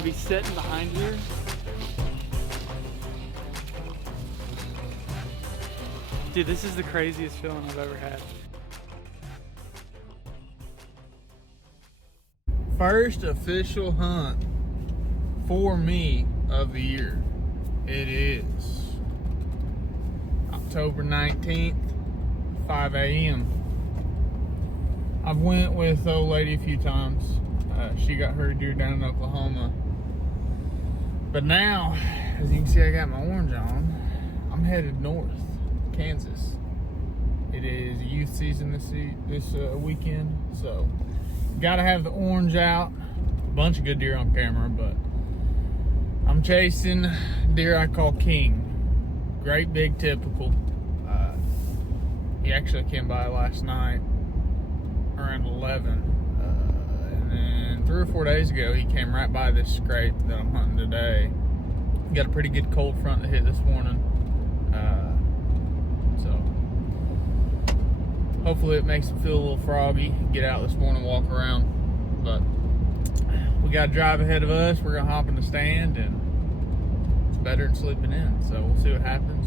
to be sitting behind here. Dude, this is the craziest feeling I've ever had. First official hunt for me of the year. It is October 19th, 5 a.m. I've went with the old lady a few times. She got her deer down in Oklahoma. But now, as you can see, I got my orange on. I'm headed north, Kansas. It is youth season this weekend, so gotta have the orange out. A bunch of good deer on camera, but I'm chasing deer I call King. Great big typical. He actually came by last night around 11. And then 3 or 4 days ago, he came right by this scrape that I'm hunting today. Got a pretty good cold front to hit this morning. So hopefully it makes him feel a little froggy. Get out this morning, walk around. But we got a drive ahead of us. We're gonna hop in the stand, and it's better than sleeping in. So we'll see what happens.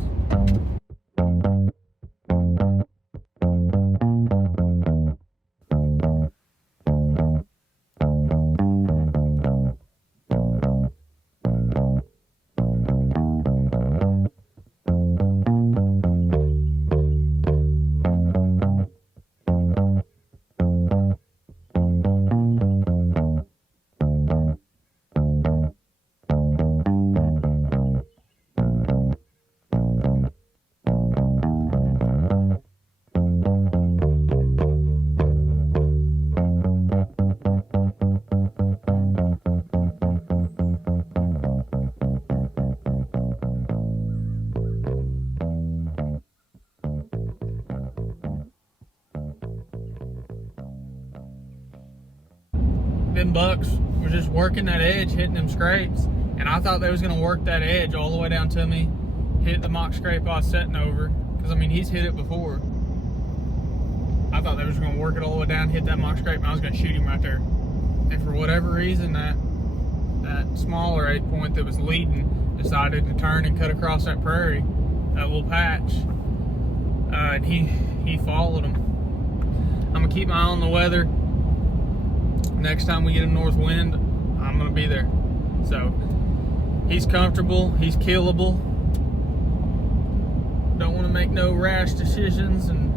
Them bucks were just working that edge, hitting them scrapes, and I thought they was gonna work that edge all the way down to me, hit the mock scrape I was setting over, because I mean he's hit it before. I thought they was gonna work it all the way down, hit that mock scrape, and I was gonna shoot him right there. And for whatever reason, that smaller 8-point that was leading decided to turn and cut across that prairie, that little patch, and he followed him. I'm gonna keep my eye on the weather. Next time we get a north wind, I'm gonna be there. So he's comfortable, he's killable. Don't want to make no rash decisions and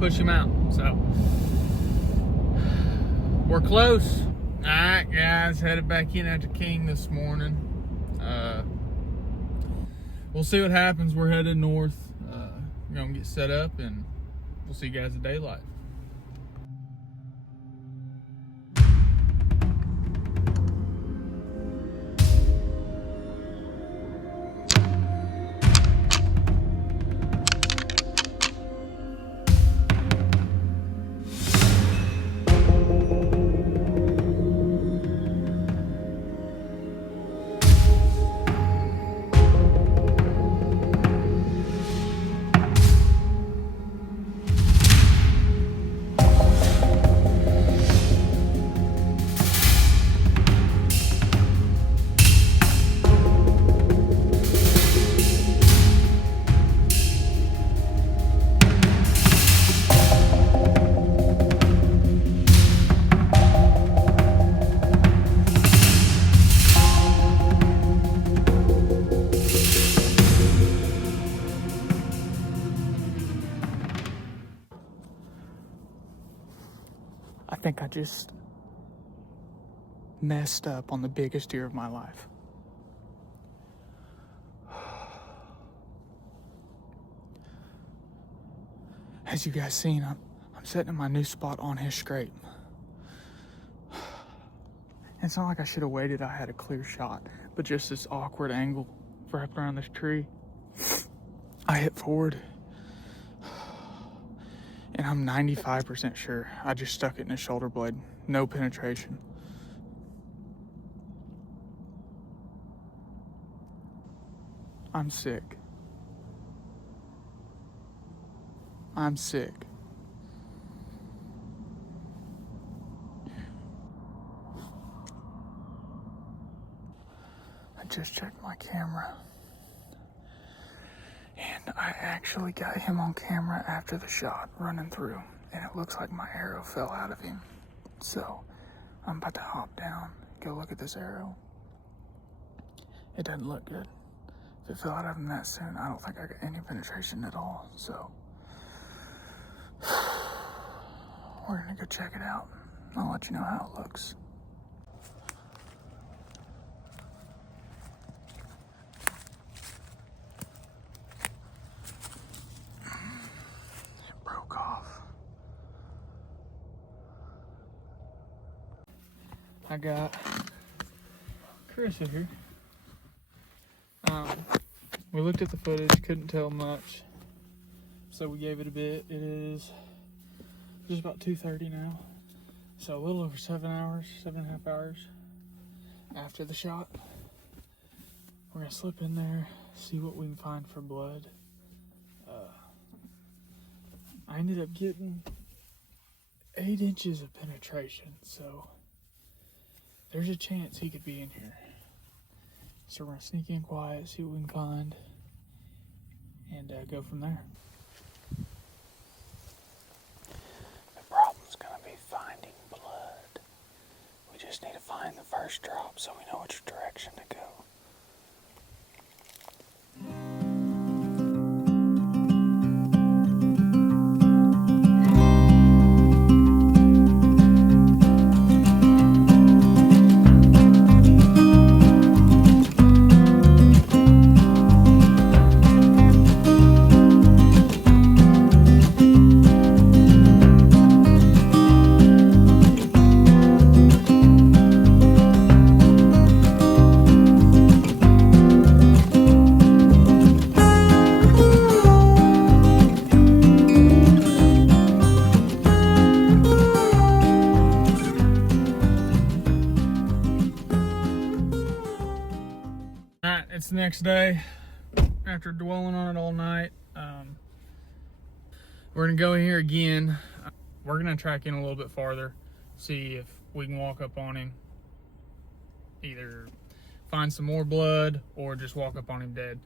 push him out. So we're close. All right, guys, headed back in after King this morning. We'll see what happens. We're headed north. We're gonna get set up, and we'll see you guys at daylight. I think I just messed up on the biggest deer of my life. As you guys seen, I'm sitting in my new spot on his scrape. It's not like I should have waited. I had a clear shot, but just this awkward angle wrapped around this tree. I hit forward, and I'm 95% sure I just stuck it in his shoulder blade. No penetration. I'm sick. I'm sick. just checked my camera. And I actually got him on camera after the shot running through. And it looks like my arrow fell out of him. So I'm about to hop down, go look at this arrow. It doesn't look good. If it fell out of him that soon, I don't think I got any penetration at all. So we're gonna go check it out. I'll let you know how it looks. It broke off. I got Chris here. We looked at the footage, couldn't tell much, so we gave it a bit. It is just about 2:30 now, so a little over 7.5 hours after the shot. We're gonna slip in there, see what we can find for blood. I ended up getting 8 inches of penetration, so there's a chance he could be in here. So we're gonna sneak in quiet, see what we can find, and go from there. The problem's gonna be finding blood. We just need to find the first drop so we know which direction to go. It's the next day after dwelling on it all night. We're gonna go here again. We're gonna track in a little bit farther, see if we can walk up on him, either find some more blood or just walk up on him dead,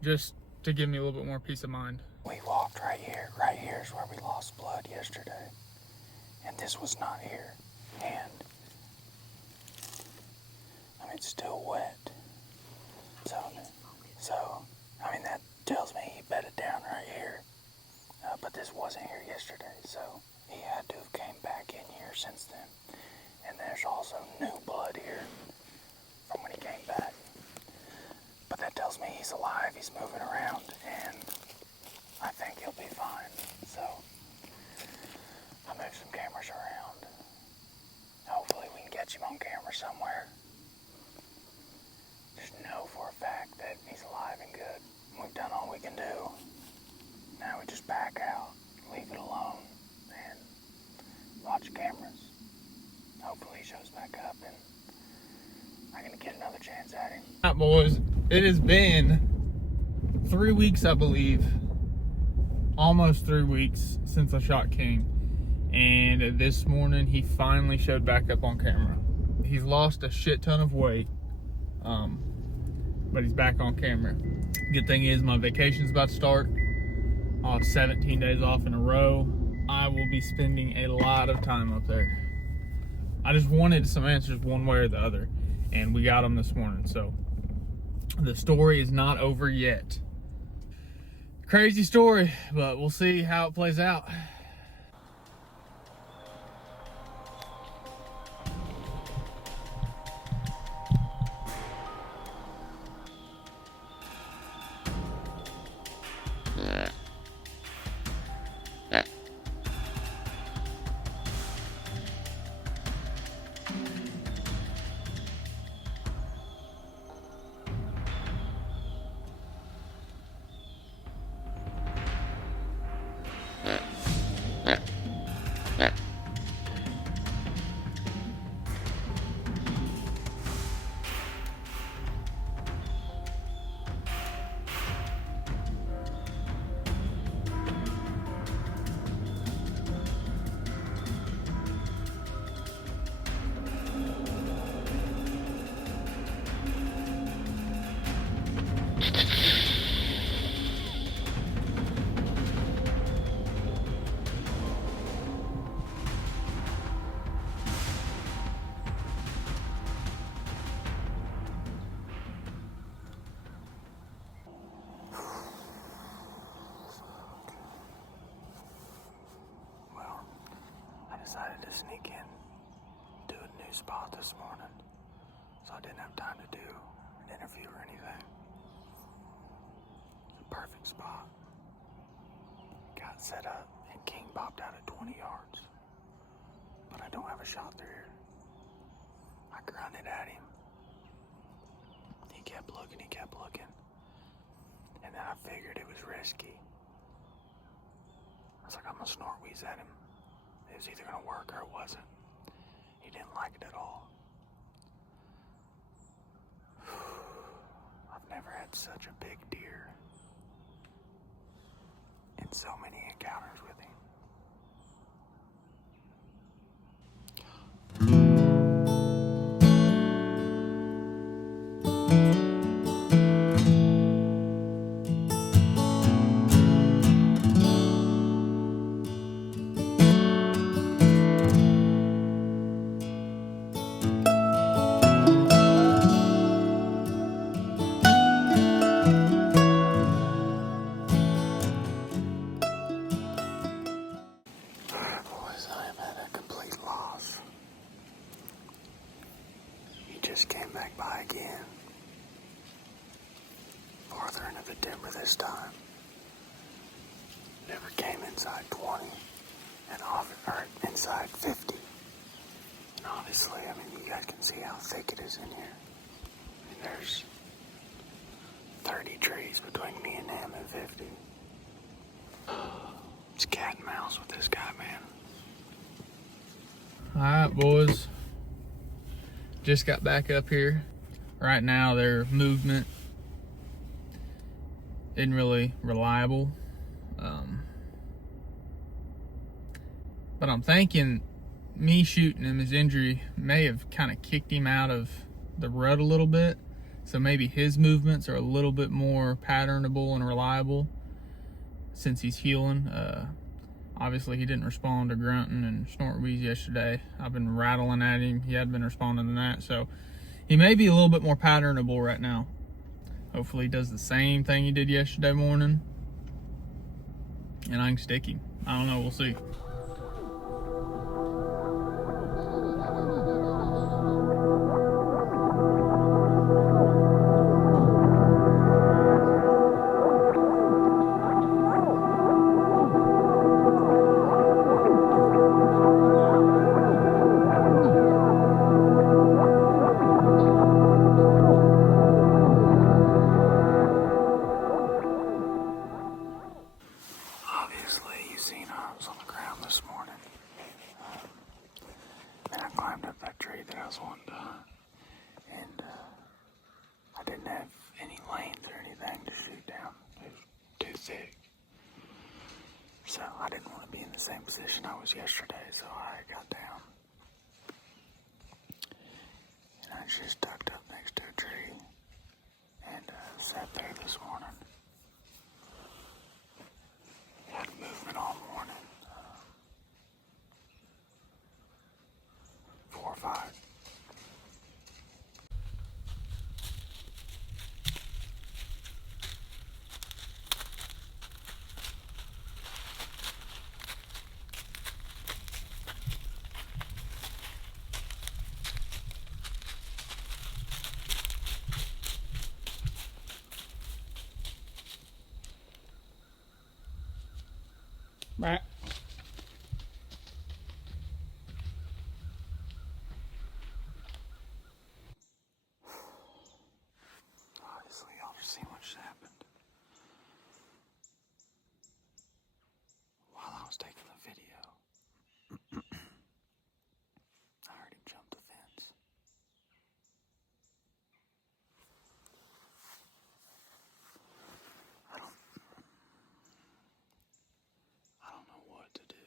just to give me a little bit more peace of mind. We walked right here. Right here is where we lost blood yesterday, and this was not here. And I mean, it's still wet. So, I mean, that tells me he bedded down right here. But this wasn't here yesterday, so he had to have came back in here since then. And there's also new blood here from when he came back. But that tells me he's alive, he's moving around, and I think he'll be fine. So, I'll move some cameras around. Hopefully we can catch him on camera somewhere. Just know for a fact that he's alive and good. We've done all we can do. Now we just back out, leave it alone, and watch cameras. Hopefully he shows back up and I can get another chance at him. Alright, boys, it has been 3 weeks, I believe. Almost 3 weeks since I shot King. And this morning he finally showed back up on camera. He's lost a shit ton of weight. But he's back on camera. Good thing is my vacation's about to start. I'll have 17 days off in a row. I will be spending a lot of time up there. I just wanted some answers one way or the other, and we got them this morning. So the story is not over yet. Crazy story, but we'll see how it plays out. to sneak in to a new spot this morning, so I didn't have time to do an interview or anything. It's a perfect spot. Got set up, and King popped out at 20 yards. But I don't have a shot through here. I grunted at him. He kept looking. And then I figured it was risky. I was like, I'm gonna snort wheeze at him. It was either gonna work or it wasn't. He didn't like it at all. I've never had such a big deer in so many encounters with him. Boys, I am at a complete loss. He just came back by again. Farther into the timber this time. Never came inside 20 and inside 50. And obviously, you guys can see how thick it is in here. There's 30 trees between me and him and 50. It's cat and mouse with this guy, man. Alright, boys. Just got back up here. Right now, their movement isn't really reliable. But I'm thinking me shooting him, his injury may have kind of kicked him out of the rut a little bit. So maybe his movements are a little bit more patternable and reliable since he's healing. Obviously, he didn't respond to grunting and snort wheeze yesterday. I've been rattling at him. He hadn't been responding to that. So he may be a little bit more patternable right now. Hopefully, he does the same thing he did yesterday morning. And I can stick him. I don't know. We'll see. Obviously, you've seen I was on the ground this morning. And I climbed up that tree that I was wanting to hunt. And I didn't have any lanes or anything to shoot down. It was too thick. So I didn't want to be in the same position I was yesterday, so I got down. And I just tucked up next to a tree and sat there this morning. Had movement all morning. 4 or 5. Right. Obviously, y'all just seen what just happened. While I was taking the video, I heard him jump the fence. I don't know what to do.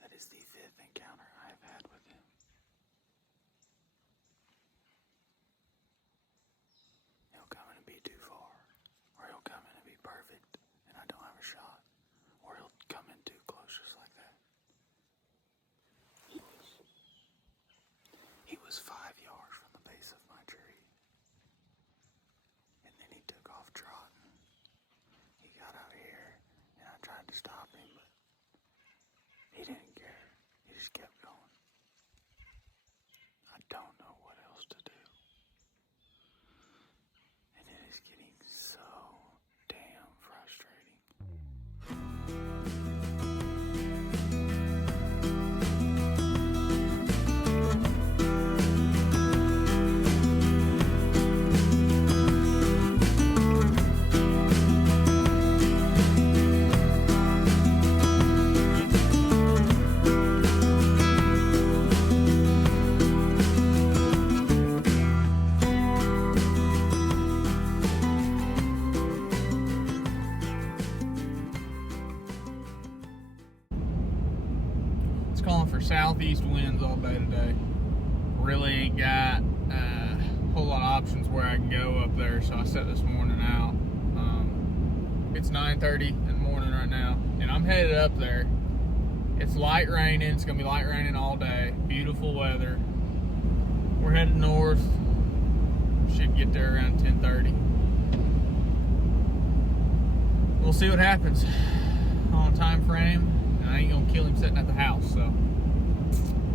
That is the 5th encounter I have had with him. He'll come in and be too far, or he'll come in and be perfect, and I don't have a shot, or he'll come in too close just like that. He was 5 yards from the base of my tree, and then he took off trotting. He got out of here, and I tried to stop him, but He didn't care. He just kept going. I don't know what else to do. And it is getting so damn frustrating. Calling for southeast winds all day today. Really ain't got a whole lot of options where I can go up there, so I set this morning out. It's 9:30 in the morning right now, and I'm headed up there. It's light raining. It's gonna be light raining all day. Beautiful weather. We're headed north. Should get there around 10:30. We'll see what happens on time frame. I ain't gonna kill him sitting at the house, so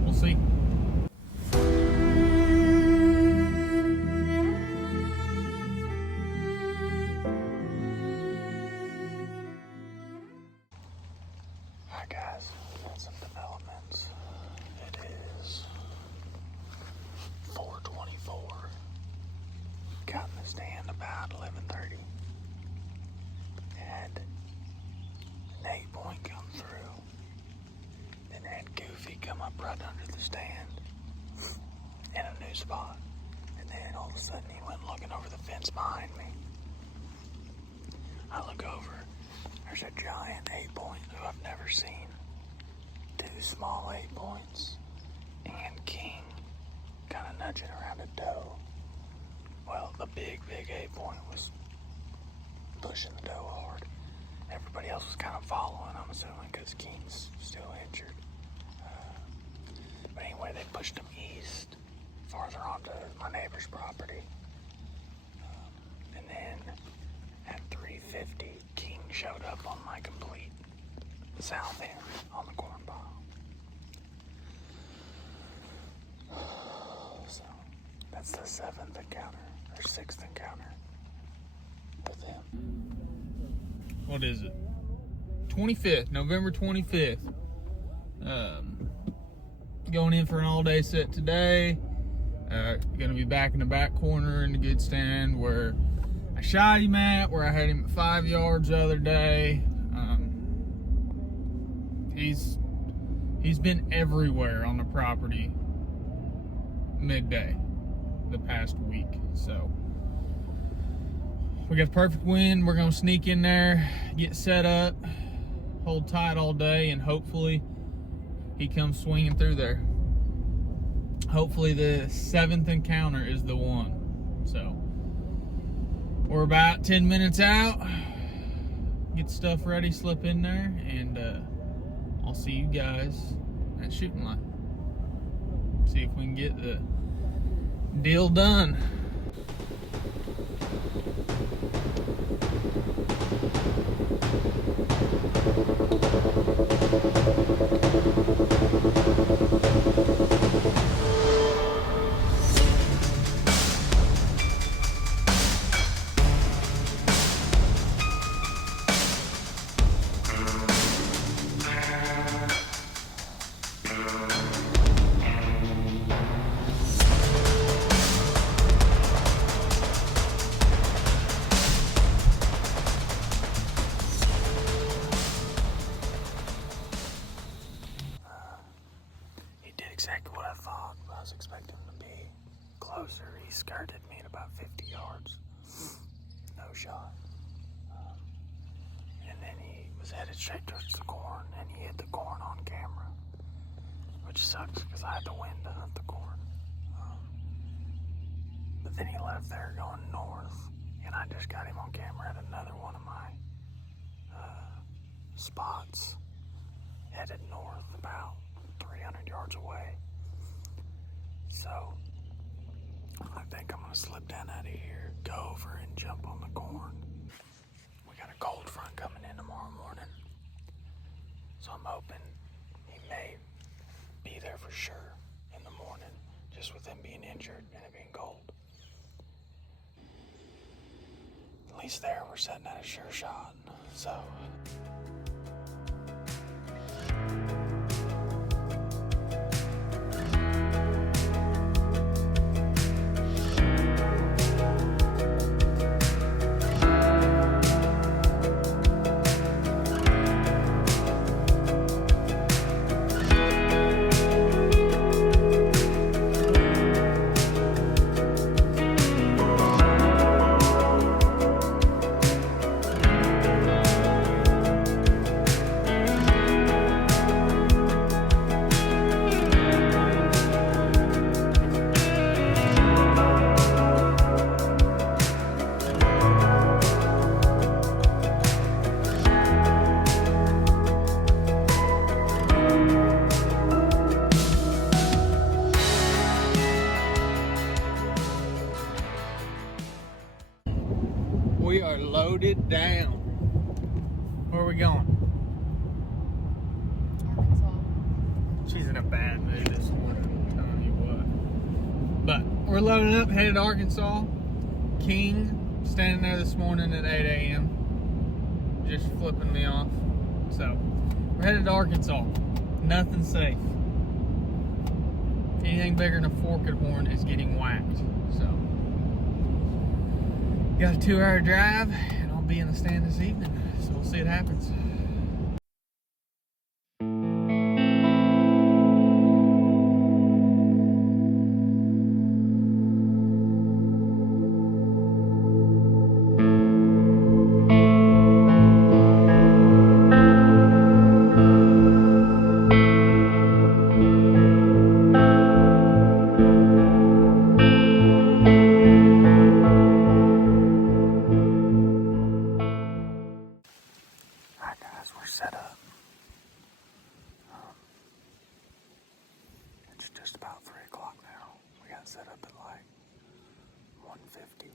we'll see. Hi guys, got some developments. It is 4:24. Got in the stand about 11:30. Had an 8-point come through. Then had Goofy come up right under the stand in a new spot. And then all of a sudden he went looking over the fence behind me. I look over. There's a giant 8-point who I've never seen. 2 small 8-points. And King kind of nudging around a doe. Well, the big 8-point was pushing the doe hard. Everybody else was kind of following, I'm assuming, because King's still injured. But anyway, they pushed him east, farther onto my neighbor's property. And then at 3:50, King showed up on my complete south end on the corn pile. So that's the 7th encounter, or 6th encounter with him. What is it? 25th, November 25th. Going in for an all-day set today. Gonna be back in the back corner in the good stand where I shot him at, where I had him at 5 yards the other day. He's been everywhere on the property midday the past week. So we got the perfect wind. We're gonna sneak in there, get set up, hold tight all day, and hopefully he comes swinging through there. Hopefully the 7th encounter is the one. So we're about 10 minutes out. Get the stuff ready, slip in there, and I'll see you guys at shooting line. See if we can get the deal done. Exactly what I thought. I was expecting him to be closer. He skirted me at about 50 yards. No shot. And then he was headed straight towards the corn, and he hit the corn on camera, which sucks because I had the wind to hunt the corn. But then he left there going north, and I just got him on camera at another one of my spots, headed north about 300 yards away. So I think I'm gonna slip down out of here, go over and jump on the corn. We got a cold front coming in tomorrow morning, so I'm hoping he may be there for sure in the morning, just with them being injured and it being cold. At least there we're setting at a sure shot. So we are loaded down. Where are we going? Arkansas. She's in a bad mood this morning, I'm telling you what. But we're loading up, headed to Arkansas. King standing there this morning at 8 a.m. just flipping me off. So we're headed to Arkansas. Nothing safe. Anything bigger than a forked horn is getting whacked. So got a 2-hour drive, and I'll be in the stand this evening. So we'll see what happens. Alright guys, we're set up. It's just about 3 o'clock now. We got set up at like 1:50.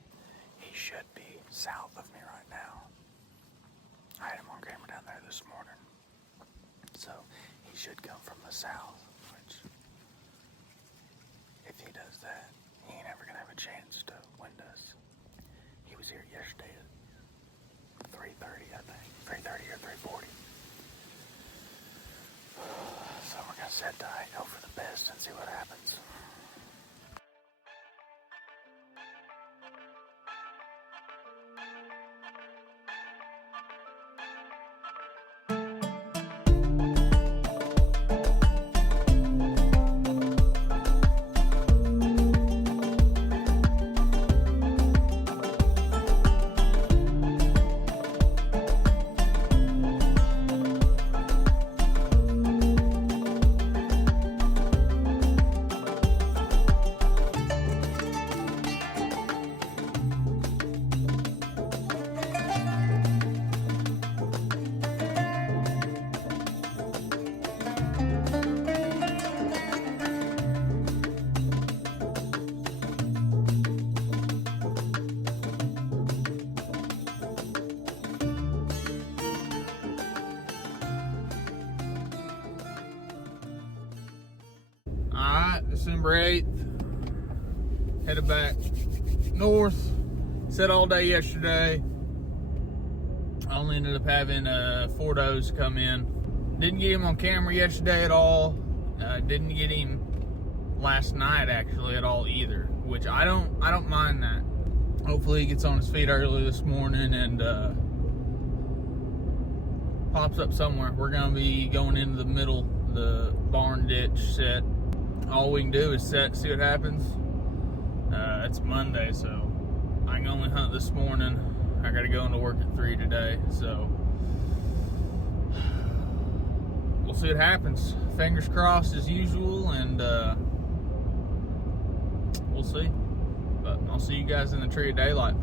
He should be south of me right now. I had him on camera down there this morning. So he should come from the south, which if he does that, he ain't ever gonna have a chance to wind us. He was here yesterday at 3:30, I think. 3:30 or 3:40. So we're gonna sit tight, hope for the best, and see what happens. December 8th, headed back north. Set all day yesterday. I only ended up having Fordo's come in. Didn't get him on camera yesterday at all. Didn't get him last night actually at all either, which I don't mind that. Hopefully he gets on his feet early this morning and pops up somewhere. We're gonna be going into the middle, the barn ditch set. All we can do is set, see what happens. It's Monday, so I can only hunt this morning. I gotta go into work at 3 today, so we'll see what happens. Fingers crossed as usual, and we'll see. But I'll see you guys in the tree of daylight.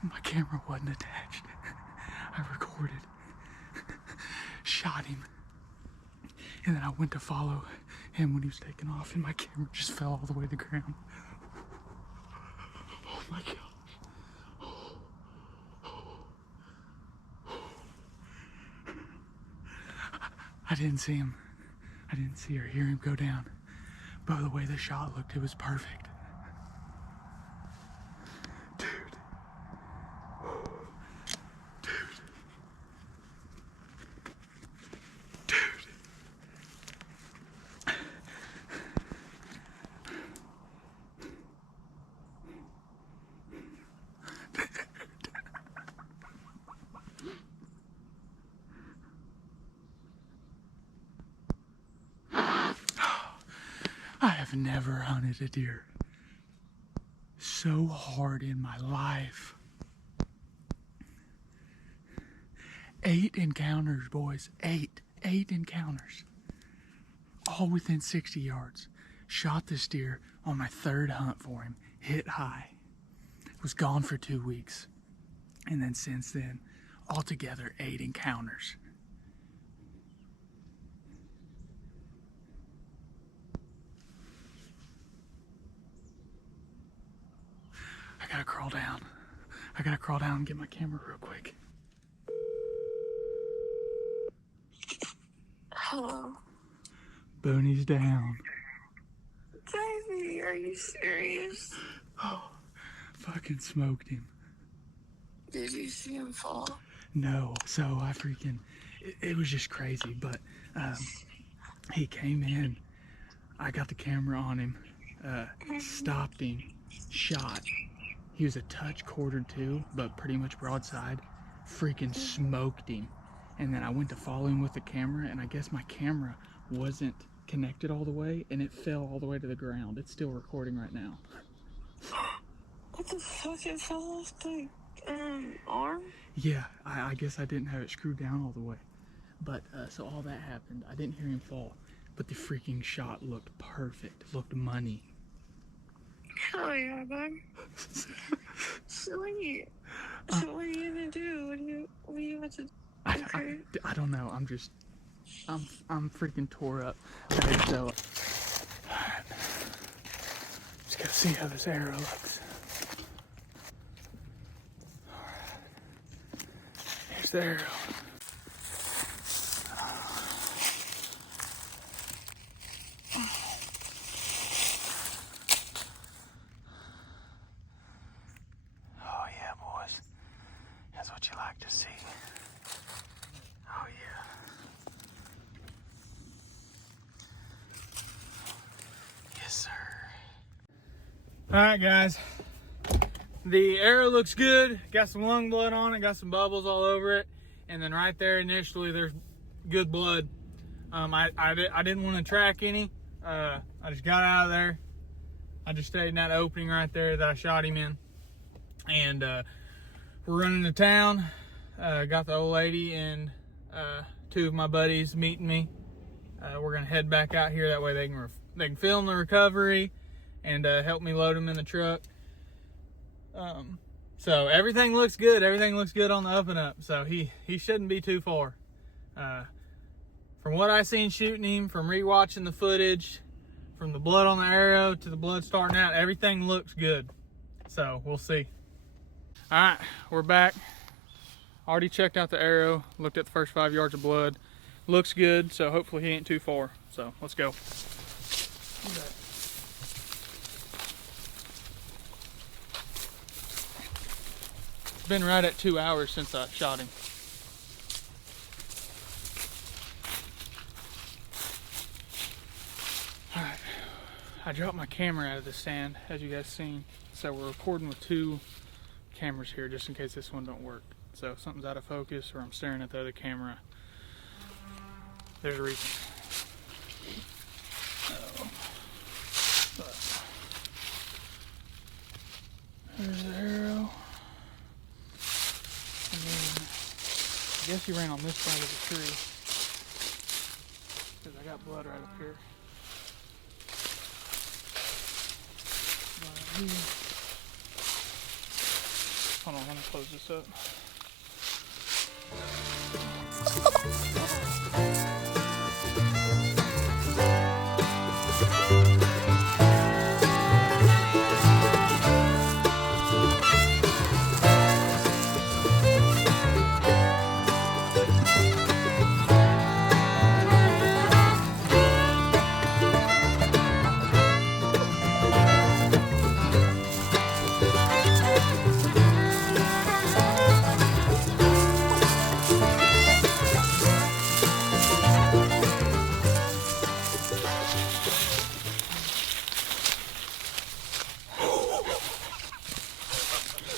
My camera wasn't attached. I recorded, shot him, and then I went to follow him when he was taking off, and my camera just fell all the way to the ground. Oh my gosh. I didn't see him. I didn't see or hear him go down. But the way the shot looked, it was perfect. Dude. I have never hunted a deer so hard in my life. 8 encounters, boys. 8 encounters. All within 60 yards. Shot this deer on my 3rd hunt for him. Hit high. Was gone for 2 weeks. And then since then, altogether 8 encounters. I gotta crawl down. I gotta crawl down and get my camera real quick. Hello. Booney's down. Davey, are you serious? Oh, fucking smoked him. Did you see him fall? No, so I freaking, it was just crazy, but he came in, I got the camera on him, stopped him, shot. He was a touch quartered too, but pretty much broadside. Freaking smoked him. And then I went to follow him with the camera, and I guess my camera wasn't connected all the way, and it fell all the way to the ground. It's still recording right now. What the fuck? It fell off the arm? Yeah, I guess I didn't have it screwed down all the way. But, so all that happened. I didn't hear him fall, but the freaking shot looked perfect. Looked money. Hell yeah, bud. Sweet. So what are you gonna do? What are you about to do? Okay. I don't know. I'm freaking tore up. Okay, so, alright. Just gotta see how this arrow looks. Alright. Here's the arrow. Oh yeah, boys. That's what you like to see. Oh yeah. Yes, sir. Alright guys, the arrow looks good, got some lung blood on it, got some bubbles all over it, and then right there initially there's good blood. I didn't want to track any, I just got out of there. I just stayed in that opening right there that I shot him in, and we're running to town. Got the old lady and 2 of my buddies meeting me. We're gonna head back out here, that way they can film the recovery and help me load them in the truck. So everything looks good. Everything looks good on the up and up. So he shouldn't be too far. From what I seen shooting him, from rewatching the footage, from the blood on the arrow to the blood starting out, everything looks good. So we'll see. All right, we're back. Already checked out the arrow, looked at the first 5 yards of blood. Looks good, so hopefully he ain't too far. So let's go. It's been right at 2 hours since I shot him. All right, I dropped my camera out of the stand, as you guys seen. So we're recording with 2 cameras here, just in case this one don't work. So if something's out of focus or I'm staring at the other camera, there's a reason. There's the arrow. guess he ran on this side of the tree. Because I got blood right up here. Hold on, let me close this up.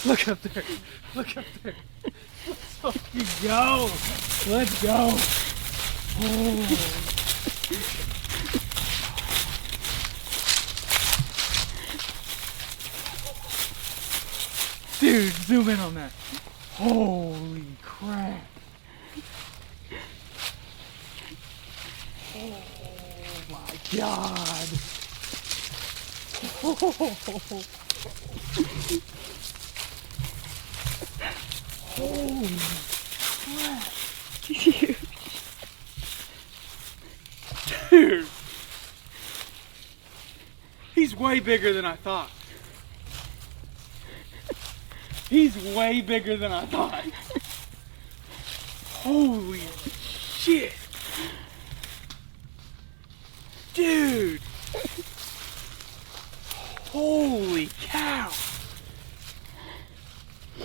Look up there. Look up there. Let's fucking go. Let's go. Oh. Dude, zoom in on that. Holy crap. Oh my God. Oh. Holy crap. Dude. He's way bigger than I thought. He's way bigger than I thought. Holy shit. Dude. Holy cow.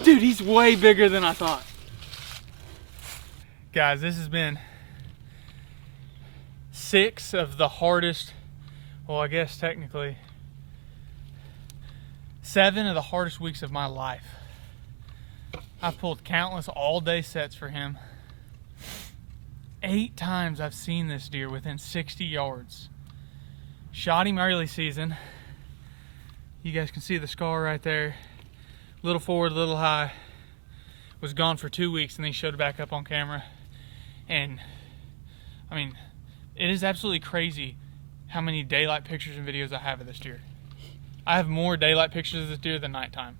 Dude, he's way bigger than I thought. Guys, this has been 6 of the hardest, well, I guess technically 7 of the hardest weeks of my life. I've pulled countless all-day sets for him. 8 times I've seen this deer within 60 yards. Shot him early season. You guys can see the scar right there. Little forward, little high. Was gone for 2 weeks and then he showed it back up on camera. And I mean, it is absolutely crazy how many daylight pictures and videos I have of this deer. I have more daylight pictures of this deer than nighttime.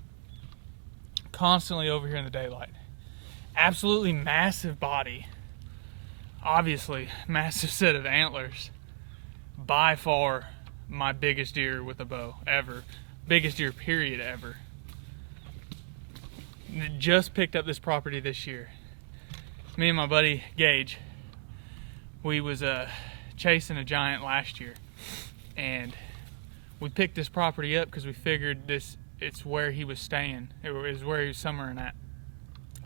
Constantly over here in the daylight. Absolutely massive body. Obviously, massive set of antlers. By far my biggest deer with a bow ever. Biggest deer period ever. Just picked up this property this year. Me and my buddy Gage, we was chasing a giant last year, and we picked this property up because we figured it's where he was staying. It was where he was summering at,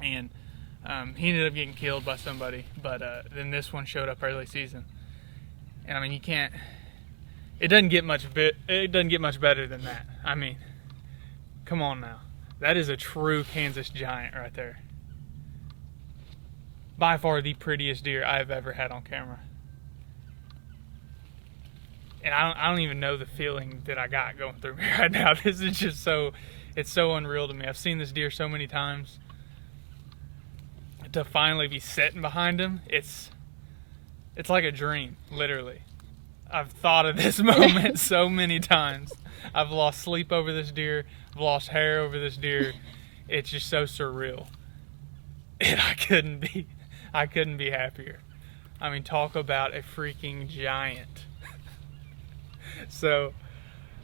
and he ended up getting killed by somebody. But then this one showed up early season, and I mean it doesn't get much better than that. I mean, come on now. That is a true Kansas giant right there. By far the prettiest deer I've ever had on camera. And I don't even know the feeling that I got going through me right now. This is just it's so unreal to me. I've seen this deer so many times. To finally be sitting behind him, it's like a dream, literally. I've thought of this moment so many times. I've lost sleep over this deer. I've lost hair over this deer. It's just so surreal. And I couldn't be happier. I mean, talk about a freaking giant. So,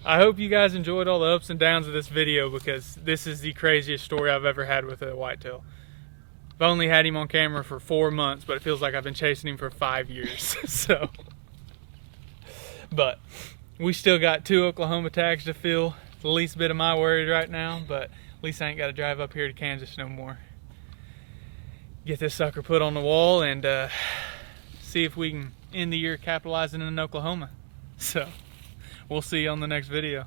I hope you guys enjoyed all the ups and downs of this video, because this is the craziest story I've ever had with a whitetail. I've only had him on camera for 4 months, but it feels like I've been chasing him for 5 years. So, but we still got 2 Oklahoma tags to fill. The least bit of my worry right now, but at least I ain't got to drive up here to Kansas no more. Get this sucker put on the wall and see if we can end the year capitalizing in Oklahoma. So, we'll see you on the next video.